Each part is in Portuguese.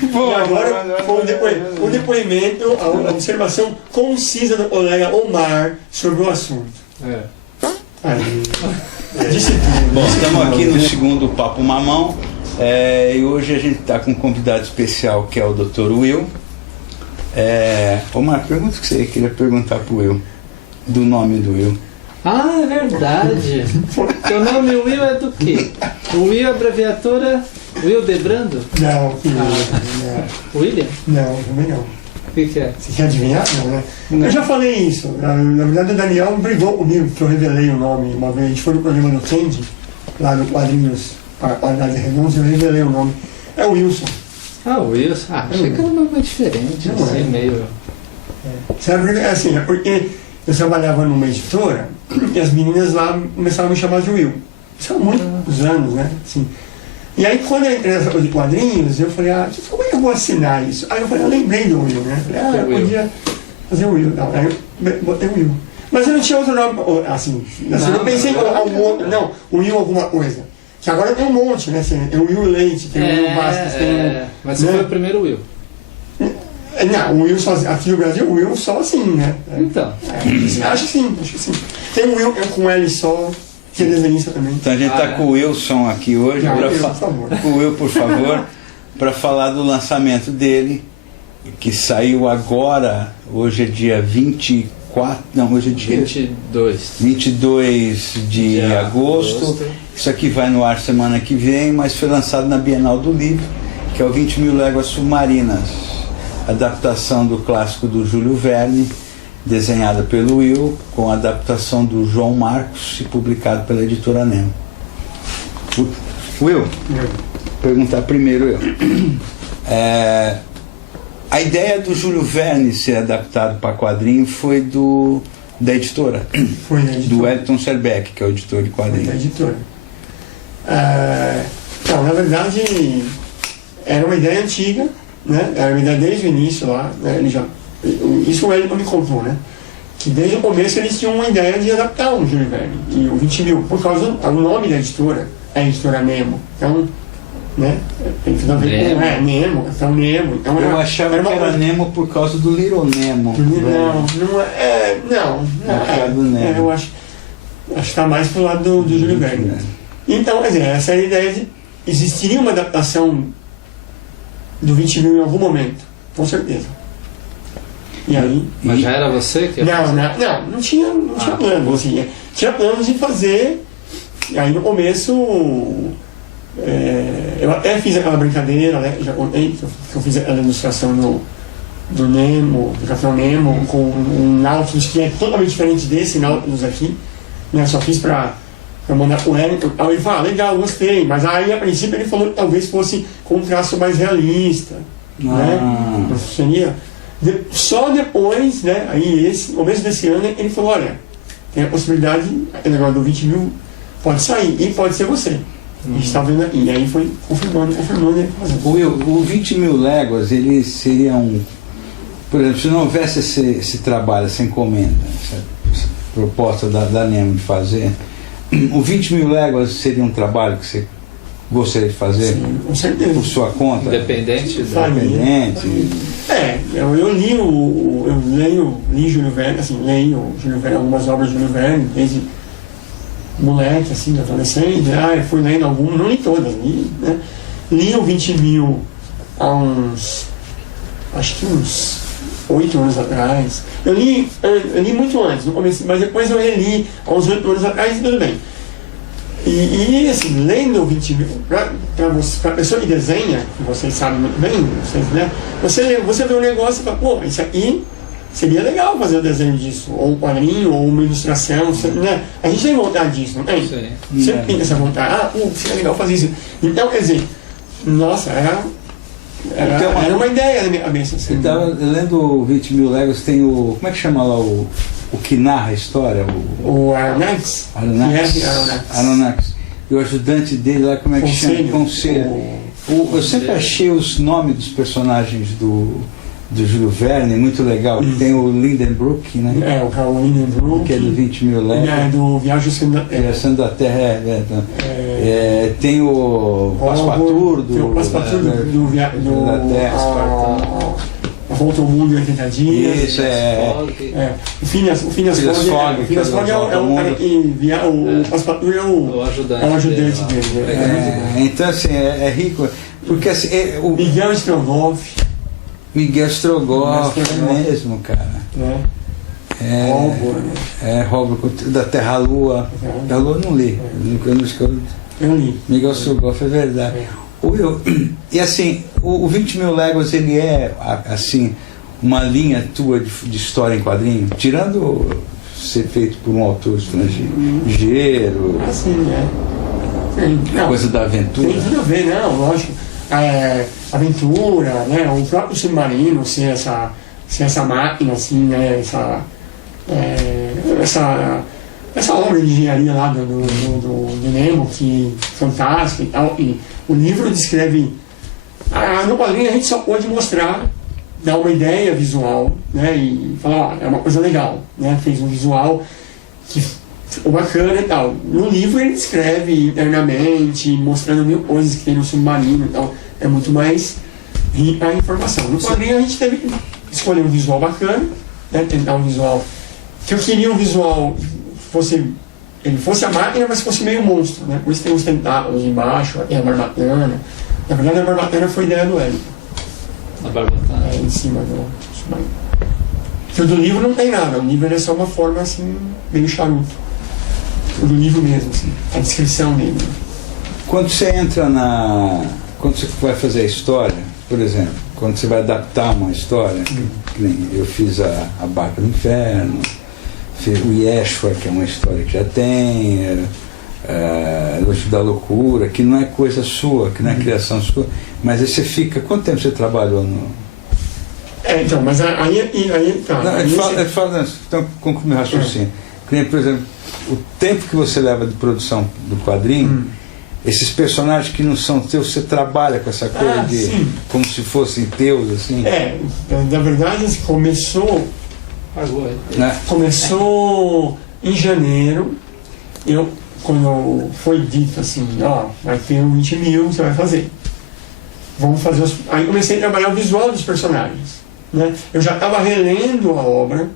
E agora foi um depoimento, uma observação concisa do colega Omar sobre o assunto. Aí, disse tudo. Bom, estamos aqui no segundo Papo Mamão, e hoje a gente está com um convidado especial que é o Dr. Will. Omar, pergunta o que você queria perguntar para o Will, do nome do Will. Ah, é verdade. O nome Will é do quê? O Will é abreviatura Will Debrando? Não, William? não, também não. O que é? Você quer adivinhar? Não, né? Não. Eu já falei isso. Na verdade, o Daniel brigou comigo, que eu revelei o nome uma vez. A gente foi no programa do Candy, lá no Quadrinhos Quadrados e Redondos, eu revelei o nome. É o Wilson. Ah, o Wilson. Ah, achei que era um nome diferente, Não assim, é. meio... Sabe, assim, é porque eu trabalhava numa editora e as meninas lá começaram a me chamar de Will. Isso há muitos anos, né? Assim. E aí, quando eu entrei nessa coisa de quadrinhos, eu falei, como é que eu vou assinar isso? Aí eu falei, eu lembrei do Will, né? Falei, eu podia fazer o Will. Não, aí eu botei o Will. Mas eu não tinha outro nome, assim, eu pensei em colocar um outro, não, o Will alguma coisa. Que agora tem um monte, né? Assim, tem o Will Leite, tem o Will Bastos, tem o... Mas você foi o primeiro Will. Não, o Will sozinho, aqui no Brasil, o Will só assim, né? Então. Acho que sim. Tem o Will com L só, que é desenhista também. Então a gente está com o Wilson aqui hoje, com o Will, por favor, para falar do lançamento dele, que saiu agora, hoje é dia 24, não, hoje é dia 22 de agosto. Isso aqui vai no ar semana que vem, mas foi lançado na Bienal do Livro, que é o 20.000 Léguas Submarinas, adaptação do clássico do Júlio Verne, desenhada pelo Will, com adaptação do João Marcos e publicado pela editora Nemo. Will, perguntar primeiro eu. A ideia do Júlio Verne ser adaptado para quadrinho foi da editora? Foi da editora. Do Wellington Serbeck, que é o editor de quadrinhos. Foi da editora. Então, na verdade, era uma ideia antiga, né? Era uma ideia desde o início lá, né? Isso o Wellington me contou, né? Que desde o começo eles tinham uma ideia de adaptar o Júlio Verne e o 20.000, por causa do nome da editora, é a editora Nemo. Então, né? Tem tudo a ver com Nemo, então Nemo. Então, eu achava que era Nemo por causa do Little Nemo. Não, eu acho que está mais pro lado do Júlio Verne. Então, quer dizer, essa é a ideia de existiria uma adaptação do 20.000 em algum momento, com certeza. E aí... Mas já era você que... Não tinha planos, assim. Tinha planos de fazer, e aí no começo... eu até fiz aquela brincadeira, né? Já contei que eu fiz aquela ilustração do Nemo, do Capitão Nemo, com um Nautilus que é totalmente diferente desse Nautilus aqui, né? Só fiz para mandar pro Wellington. Aí ele falou, legal, gostei, mas aí a princípio ele falou que talvez fosse com um traço mais realista, né? Seria... Só depois, né? Aí no começo desse ano ele falou, olha, tem a possibilidade, o negócio do 20.000 pode sair, e pode ser você. A gente está vendo aqui, e aí foi confirmando. O 20.000 Léguas, ele seria por exemplo, se não houvesse esse trabalho, essa encomenda, essa proposta da Nemo de fazer, o 20.000 Léguas seria um trabalho que você gostaria de fazer? Sim, com certeza. Por sua conta? Independente. Eu li Júlio Verne, assim, leio Júlio Verne, algumas obras de Júlio Verne, desde moleque, assim, adolescente, eu fui lendo algumas, não li todas, né? Li o 20.000 há acho que uns 8 anos atrás. Eu li muito antes, no começo, mas depois eu reli há uns 8 anos atrás e tudo bem. E assim, lendo o 20.000, para a pessoa que desenha, que vocês sabem muito bem, né? Você vê um negócio e fala, pô, isso aqui seria legal fazer o desenho disso, ou um quadrinho, ou uma ilustração, né? A gente tem vontade disso, não tem? Sempre tem essa vontade, seria legal fazer isso. Então, quer dizer, nossa, era uma ideia na minha cabeça. Assim. Eu estava lendo o 20.000 Léguas, tem como é que chama lá o que narra a história? O Aronnax. Aronnax. E o ajudante dele lá, como é que chama? Conselho. Eu sempre achei os nomes dos personagens do Júlio Verne muito legal. Tem o Lindenbrook, né? O Lindenbrook. Que é do 20.000 Léguas. Do Viagem Sendo da Terra. Sendo da Terra, Tem o Passepartout tem o Passepartout A Volta ao Mundo em 80 Dias. Isso, O Phineas Fogg. O Phineas Fogg o Passepartout é o ajudante dele. Então, assim, é rico. Porque, assim, o Miguel Strogoff. É mesmo, cara. Robert da Terra-Lua. Terra-Lua eu não li. Eu li. Miguel Strogoff, é verdade. E assim, o 20 Mil Léguas, ele é, assim, uma linha tua de história em quadrinho, tirando ser feito por um autor estrangeiro, coisa da aventura. Tem tudo a ver, né? Lógico. Aventura, né? O próprio submarino ser essa máquina, assim, né? Essa obra de engenharia lá do Nemo, que fantástica e tal. E o livro descreve. No quadrinho a gente só pode mostrar, dar uma ideia visual, né? E falar, é uma coisa legal, né? Fez um visual que ficou bacana e tal. No livro ele descreve internamente, mostrando mil coisas que tem no submarino e tal. É muito mais rica a informação. No quadrinho a gente teve que escolher um visual bacana, né? Tentar um visual. Que eu queria um visual ele fosse a máquina, mas fosse meio monstro, né? Por isso tem os tentáculos embaixo, tem a barbatana. Na verdade, a barbatana foi ideia do Hélio. A barbatana? Em cima do submarino. Porque o do livro não tem nada, o livro é só uma forma assim, meio charuto. O do livro mesmo, assim, a descrição dele. Quando você entra quando você vai fazer a história, por exemplo, quando você vai adaptar uma história, que nem eu fiz a Barca do Inferno, fiz o Yeshua, que é uma história que já tem, Elogio da Loucura, que não é coisa sua, que não é criação sua, mas aí você fica. Quanto tempo você trabalhou no. Então, mas aí tá. Então, conclui meu raciocínio. Por exemplo, o tempo que você leva de produção do quadrinho, esses personagens que não são teus, você trabalha com essa coisa como se fossem teus, assim? Na verdade, começou em janeiro, quando foi dito assim, vai ter 20 mil, você vai fazer. Vamos fazer Aí comecei a trabalhar o visual dos personagens, né? Eu já estava relendo a obra,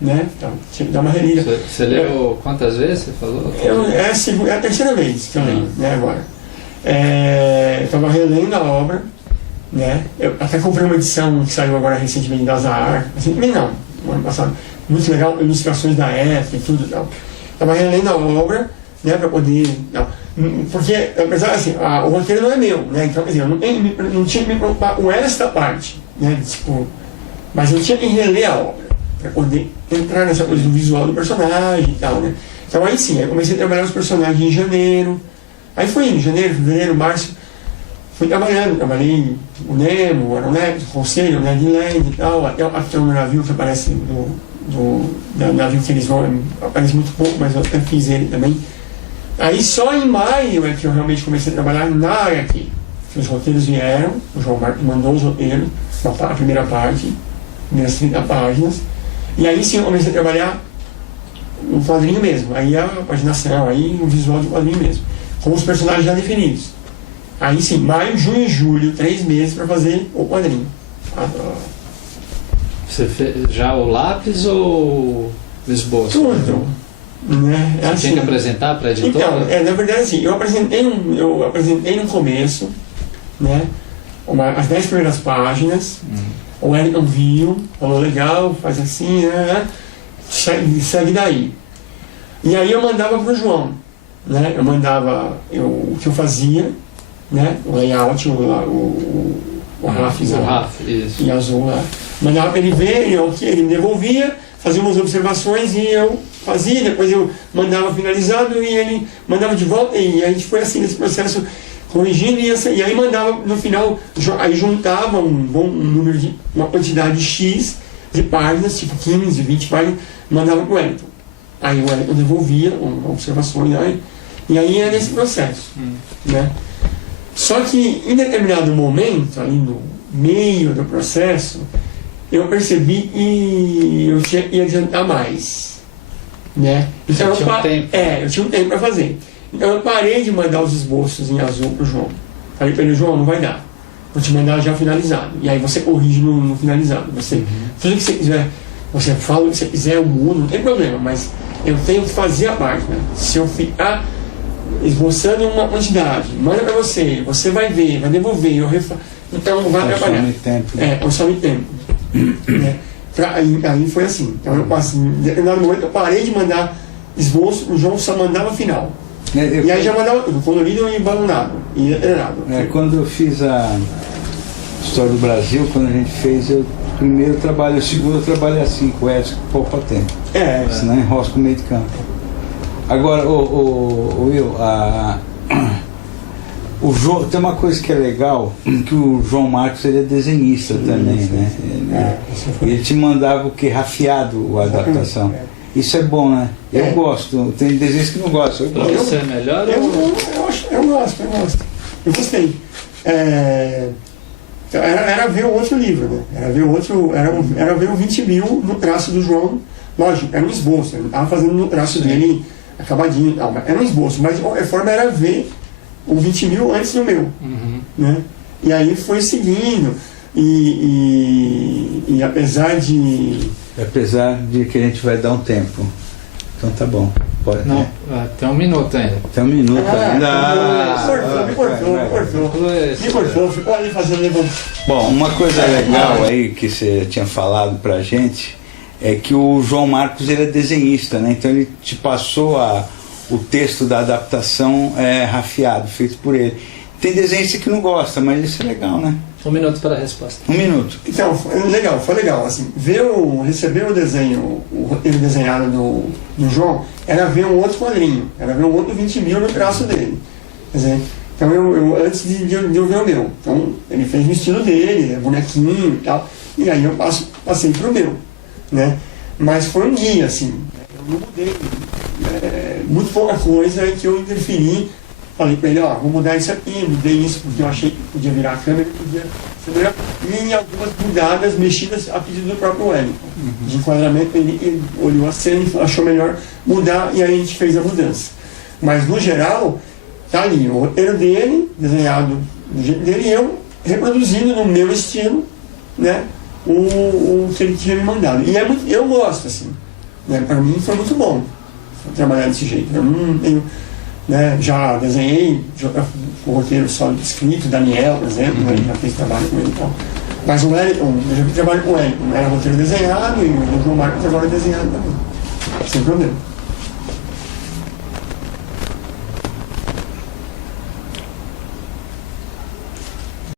né? Então, tinha que dar uma relida. Você leu quantas vezes, você falou? É a terceira vez que eu leio, né, agora. Eu estava relendo a obra, né? Eu até comprei uma edição que saiu agora recentemente da Zahar, assim, não, no ano passado, muito legal, ilustrações da época e tudo e tal. Estava relendo a obra, né, para poder. Porque, apesar assim, o roteiro não é meu, né? Então, quer dizer, eu não tinha que me preocupar com esta parte, né? Tipo, mas eu tinha que reler a obra para poder entrar nessa coisa do visual do personagem e tal, né? Então aí sim, aí comecei a trabalhar os personagens em janeiro. Aí foi em janeiro, fevereiro, março, fui trabalhei o Nemo, o Aronete, o Conselho, o Ned Land e tal, até o navio que aparece do navio que eles vão, aparece muito pouco, mas eu até fiz ele também. Aí só em maio é que eu realmente comecei a trabalhar na HQ. Os roteiros vieram, o João Marcos mandou os roteiros, a primeira parte, primeiras 30 páginas. E aí sim eu comecei a trabalhar no quadrinho mesmo. Aí a paginação, aí o visual do quadrinho mesmo. Com os personagens já definidos. Aí sim, maio, junho e julho, 3 meses para fazer o quadrinho. Você fez já o lápis ou o esboço? Tudo. Né? Você tinha que apresentar para a editora? Então, na verdade assim, eu apresentei no começo, né? As 10 primeiras páginas. O Wellington viu, falou legal, faz assim, né? Segue daí. E aí eu mandava para o João, né? Eu mandava o que eu fazia, né? O layout, o RAF e azul lá. Mandava para ele ver, ele me devolvia, fazia umas observações e eu fazia, depois eu mandava finalizado e ele mandava de volta, e a gente foi assim nesse processo, corrigindo, e aí mandava no final, aí juntava um número uma quantidade X de páginas, tipo 15, 20 páginas, mandava para o Wellington. Aí o Wellington devolvia observações, e aí é nesse processo, né? Só que em determinado momento, ali no meio do processo, eu percebi que eu tinha que adiantar mais, né? Então eu tinha um tempo para fazer. Então eu parei de mandar os esboços em azul pro João. Falei para ele, João, não vai dar. Vou te mandar já finalizado. E aí você corrige no finalizado. Você, tudo que você quiser, você fala o que você quiser, eu mudo, não tem problema, mas eu tenho que fazer a página. Se eu ficar esboçando uma quantidade, manda para você, você vai ver, vai devolver, então não vai atrapalhar. Consome tempo. Aí foi assim. Então eu passei, em determinado momento eu parei de mandar esboço, o João só mandava final. E aí já mandava tudo, colorido e balonado, e letterado. Quando eu fiz a História do Brasil, quando a gente fez, eu primeiro trabalho, o segundo eu trabalho assim, com o Edson, poupa tempo. Senão enrosco o meio de campo. Agora, o Will, o João, tem uma coisa que é legal, que o João Marcos ele é desenhista também, né? Ele te mandava o que? Rafiado a adaptação. Isso é bom, né? Eu gosto. Tem desenhos que não gostam. Pra você é melhor? Eu gosto. Eu gostei. Era ver o outro livro, né? Era ver o 20 mil no traço do João. Lógico, era um esboço. Ele não estava fazendo no traço dele acabadinho. Não, era um esboço. Mas de qualquer forma era ver o 20 mil antes do meu. Né? E aí foi seguindo. E apesar de que a gente vai dar um tempo. Então tá bom. Pode, não, tem um minuto ainda. Tem um minuto ainda. Me cortou, ficou ali fazendo levantamento. Bom, uma coisa legal aí que você tinha falado pra gente é que o João Marcos ele é desenhista, né? Então ele te passou o texto da adaptação rafiado, feito por ele. Tem desenhista que não gosta, mas isso é legal, né? Um minuto para a resposta. Um minuto. Então, foi legal. Assim, receber o desenho, o roteiro desenhado do João, era ver um outro quadrinho, era ver um outro 20 mil no traço dele. Quer dizer, então eu antes de eu ver o meu. Então, ele fez no estilo dele, bonequinho e tal, e aí eu passei pro meu, né? Mas foi um guia, assim, eu não mudei. Muito pouca coisa que eu interferi. Falei para ele, vou mudar isso aqui, mudei isso porque eu achei que podia virar a câmera, podia ser. E em algumas mudadas, mexidas a pedido do próprio Wellington. De enquadramento, ele olhou a cena e achou melhor mudar, e aí a gente fez a mudança. Mas no geral, tá ali, o roteiro dele, desenhado do jeito dele, e eu reproduzindo no meu estilo, né, o que ele tinha me mandado. E eu gosto, assim, né, para mim foi muito bom trabalhar desse jeito. Eu não tenho. Né, já desenhei o roteiro só escrito, Daniel, por exemplo, ele já fez trabalho com ele e tal. Mas o Wellington, eu já fiz trabalho com ele, era roteiro desenhado e o João Marcos agora é desenhado também, sem problema.